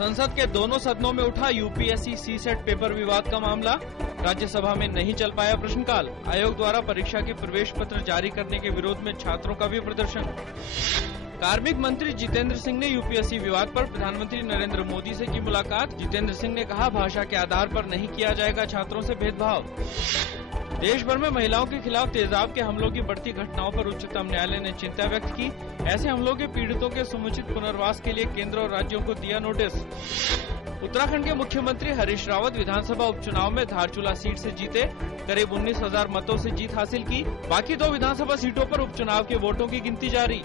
संसद के दोनों सदनों में उठा यूपीएससी सीसेट पेपर विवाद का मामला। राज्यसभा में नहीं चल पाया प्रश्नकाल। आयोग द्वारा परीक्षा के प्रवेश पत्र जारी करने के विरोध में छात्रों का भी प्रदर्शन। कार्मिक मंत्री जितेंद्र सिंह ने यूपीएससी विवाद पर प्रधानमंत्री नरेंद्र मोदी से की मुलाकात। जितेंद्र सिंह ने कहा, भाषा के आधार पर नहीं किया जाएगा छात्रों से भेदभाव। देश भर में महिलाओं के खिलाफ तेजाब के हमलों की बढ़ती घटनाओं पर उच्चतम न्यायालय ने चिंता व्यक्त की। ऐसे हमलों के पीड़ितों के समुचित पुनर्वास के लिए केंद्र और राज्यों को दिया नोटिस। उत्तराखंड के मुख्यमंत्री हरीश रावत विधानसभा उपचुनाव में धारचूला सीट से जीते। करीब 19,000 मतों से जीत हासिल की। बाकी 2 विधानसभा सीटों पर उपचुनाव के वोटों की गिनती जारी।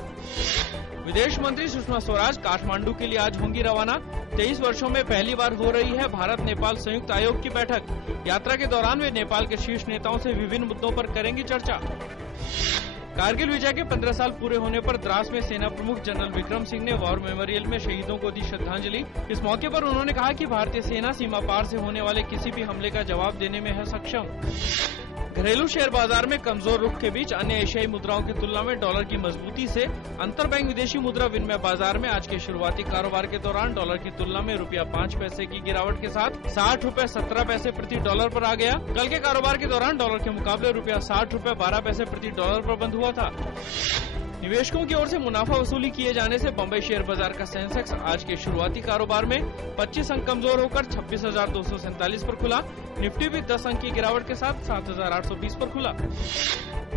विदेश मंत्री सुषमा स्वराज काठमांडू के लिए आज होंगी रवाना। 23 वर्षों में पहली बार हो रही है भारत नेपाल संयुक्त आयोग की बैठक। यात्रा के दौरान वे नेपाल के शीर्ष नेताओं से विभिन्न मुद्दों पर करेंगी चर्चा। कारगिल विजय के 15 साल पूरे होने पर द्रास में सेना प्रमुख जनरल विक्रम सिंह ने वॉर मेमोरियल में शहीदों को दी श्रद्धांजलि। इस मौके पर उन्होंने कहा कि भारतीय सेना सीमा पार से होने वाले किसी भी हमले का जवाब देने में है सक्षम। घरेलू शेयर बाजार में कमजोर रुख के बीच अन्य एशियाई मुद्राओं की तुलना में डॉलर की मजबूती से अंतरबैंक विदेशी मुद्रा विनिमय बाजार में आज के शुरुआती कारोबार के दौरान डॉलर की तुलना में ₹5 की गिरावट के साथ ₹60.17 प्रति डॉलर पर आ गया। कल के कारोबार के दौरान डॉलर के मुकाबले ₹60.12 प्रति डॉलर पर बंद हुआ था। निवेशकों की ओर से मुनाफा वसूली किए जाने से बम्बई शेयर बाजार का सेंसेक्स आज के शुरुआती कारोबार में 25 अंक कमजोर होकर 26,247 पर खुला। निफ्टी भी 10 अंक की गिरावट के साथ 7,820 पर खुला।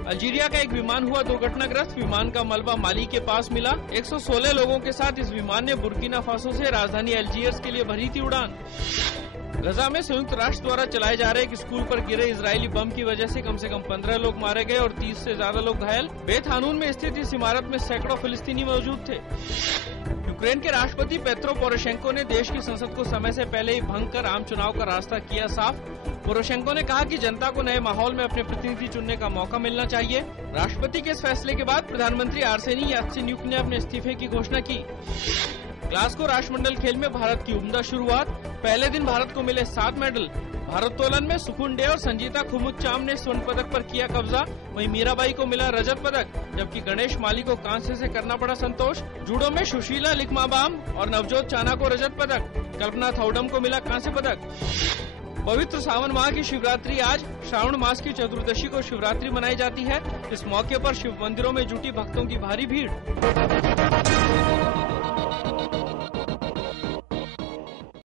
अल्जीरिया का एक विमान हुआ दुर्घटनाग्रस्त। विमान का मलबा माली के पास मिला। 116 लोगों के साथ इस विमान ने बुर्किना फासो से राजधानी अल्जीयर्स के लिए भरी थी उड़ान। गजा में संयुक्त राष्ट्र द्वारा चलाए जा रहे एक स्कूल पर गिरे इजरायली बम की वजह से कम 15 लोग मारे गए और 30 से ज्यादा लोग घायल। बेत हानून में स्थित इस इमारत में सैकड़ों फिलिस्तीनी मौजूद थे। यूक्रेन के राष्ट्रपति पेट्रो पोरोशेंको ने देश की संसद को समय से पहले ही भंग कर आम चुनाव का रास्ता किया साफ। पोरोशेंको ने कहा कि जनता को नए माहौल में अपने प्रतिनिधि चुनने का मौका मिलना चाहिए। राष्ट्रपति के इस फैसले के बाद प्रधानमंत्री आर्सेनी यात्सेन्युक ने अपने इस्तीफे की घोषणा की। ग्लासगो राष्ट्रमंडल खेल में भारत की उम्दा शुरुआत। पहले दिन भारत को मिले 7 मेडल। भारोत्तोलन में सुखुन डे और संजीता खुमुचाम ने स्वर्ण पदक पर किया कब्जा। वहीं मीराबाई को मिला रजत पदक, जबकि गणेश माली को कांस्य से करना पड़ा संतोष। जूडो में सुशीला लिखमाबाम और नवजोत चाना को रजत पदक। कल्पना थाउडम को मिला कांस्य पदक। पवित्र सावन माह की शिवरात्रि आज। श्रावण मास की चतुर्दशी को शिवरात्रि मनाई जाती है। इस मौके पर शिव मंदिरों में जुटी भक्तों की भारी भीड़।